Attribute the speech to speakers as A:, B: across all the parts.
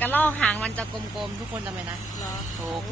A: กระรอกหางมันจะกลมๆ ทุกคนจำไหมนะ
B: เหรอ
A: ถูก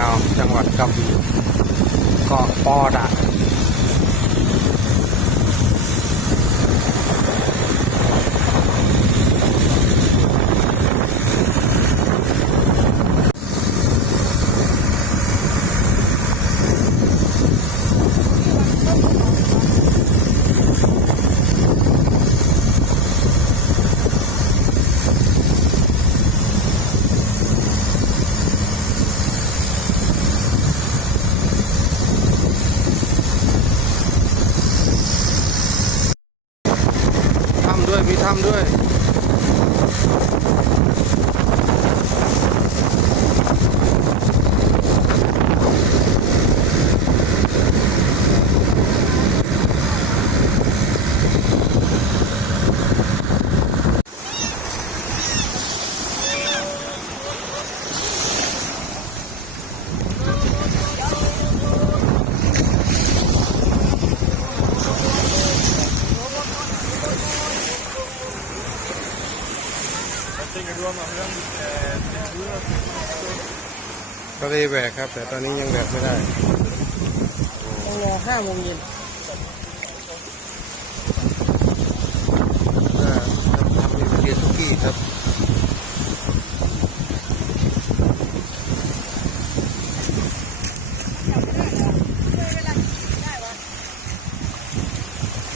A: า
C: ว จังหวัดกระบี่เกาะปอดะ
D: ก็เลยแหวกครับ แต่ตอนนี้ยังแบวกไม่ได้
E: ต้องรอห้าโมงเย็น
D: ทำเรียนทุกี้ครับ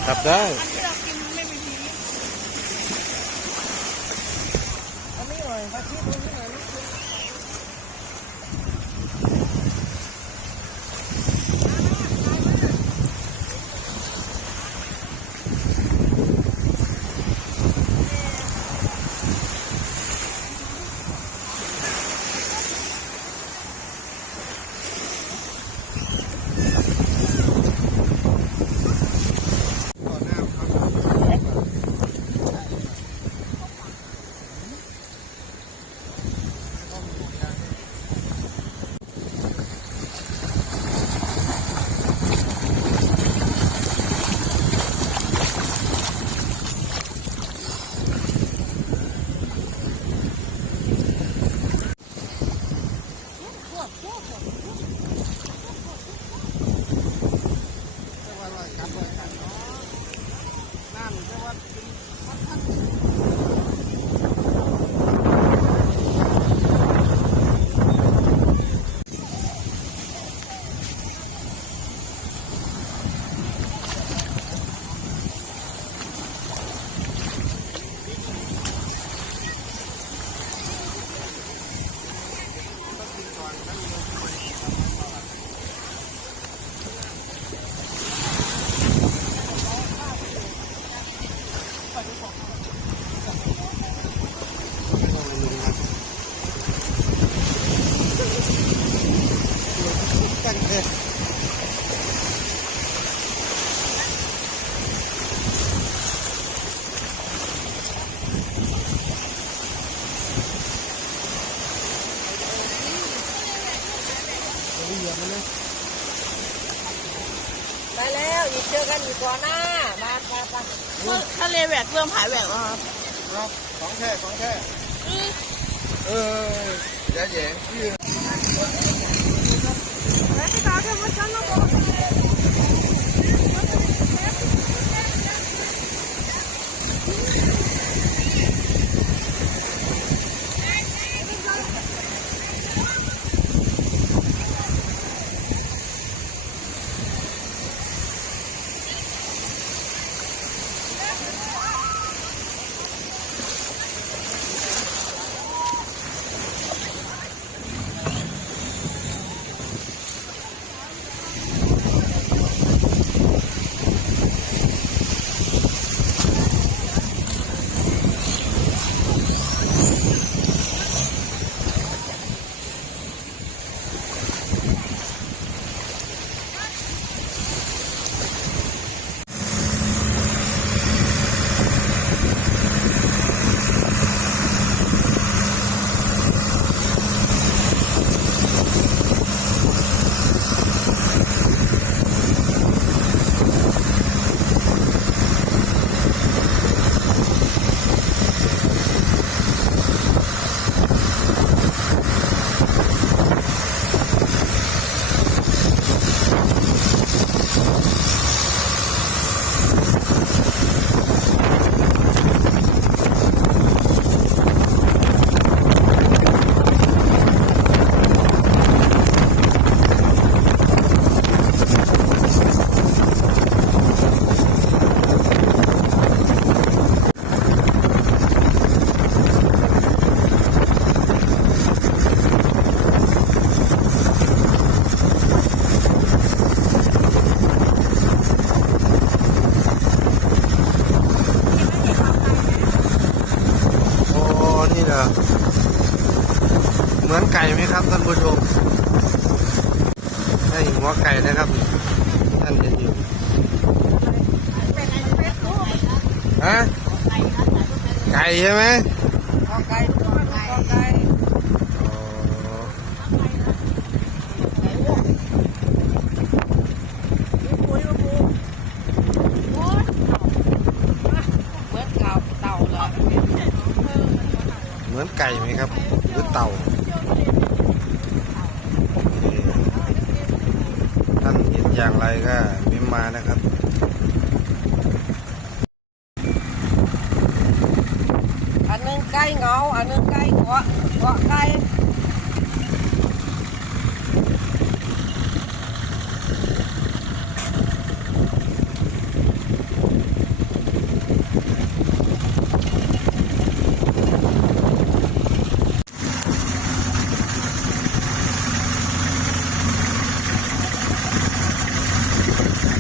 D: จับได้
E: เจ
A: อกันอีกก่อนหน้ามาไปไป
E: ทะเลแหวกเรื่องผายแหวกแล้วครับ
D: ครับของแท้ของแท้เอออย่าแหยงชื่อโฮะไก่ใช่ไหม
E: ไก่ไก่ไก่
A: เห
D: มือนไก่ไหมครับหรือเต่าท่านเห็นอย่างไรก็มิมมานะครับ
A: เกาะไก่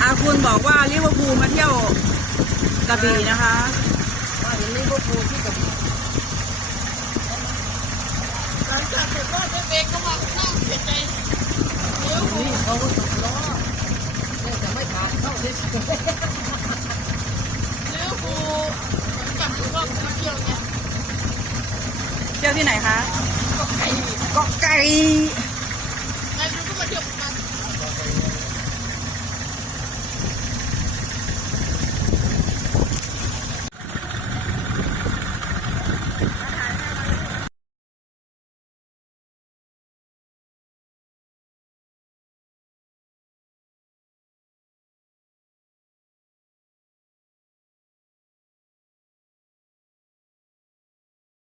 E: อาคุณบอกว่าลิเวอร์พูลมาเที่ยวกระบี่นะคะ
A: มาเห็นลิเวอร์พูลที่กับ
E: หลังจากเสร็จก็เด็กก็มา นั่งเสียใจเลี้ยวภู
A: นี่เขาก็สุดล้อเนี่ยจะไม่ขานเข้าเฉย
E: เลี้ยวภูหลังจากที่ก็มาเที่ยวเนี่ยเที่ยวที่ไหนคะ
A: ก็ไก่
E: เกาะไก่